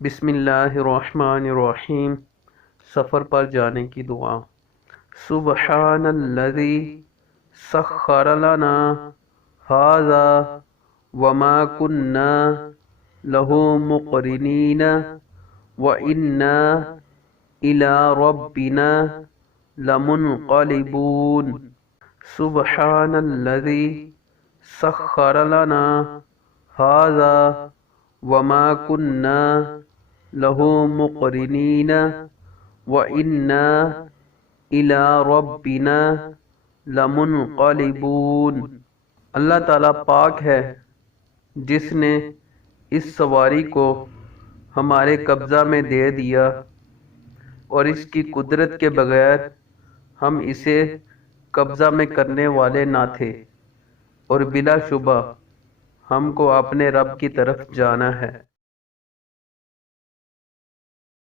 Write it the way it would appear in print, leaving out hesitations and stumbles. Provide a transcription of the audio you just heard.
بسم اللہ الرحمن الرحیم۔ سفر پر جانے کی دعا۔ سبحان الذی سخر لنا ھذا وما کننا لہ مقرنین وإنا الی ربنا لمنقلبون۔ سبحان الذی سخر لنا ھذا وما کننا لہ مقرنین وإنا الی ربنا لمنقلبون۔ اللہ تعالیٰ پاک ہے جس نے اس سواری کو ہمارے قبضہ میں دے دیا اور اس کی قدرت کے بغیر ہم اسے قبضہ میں کرنے والے نہ تھے، اور بلا شبہ ہم کو اپنے رب کی طرف جانا ہے۔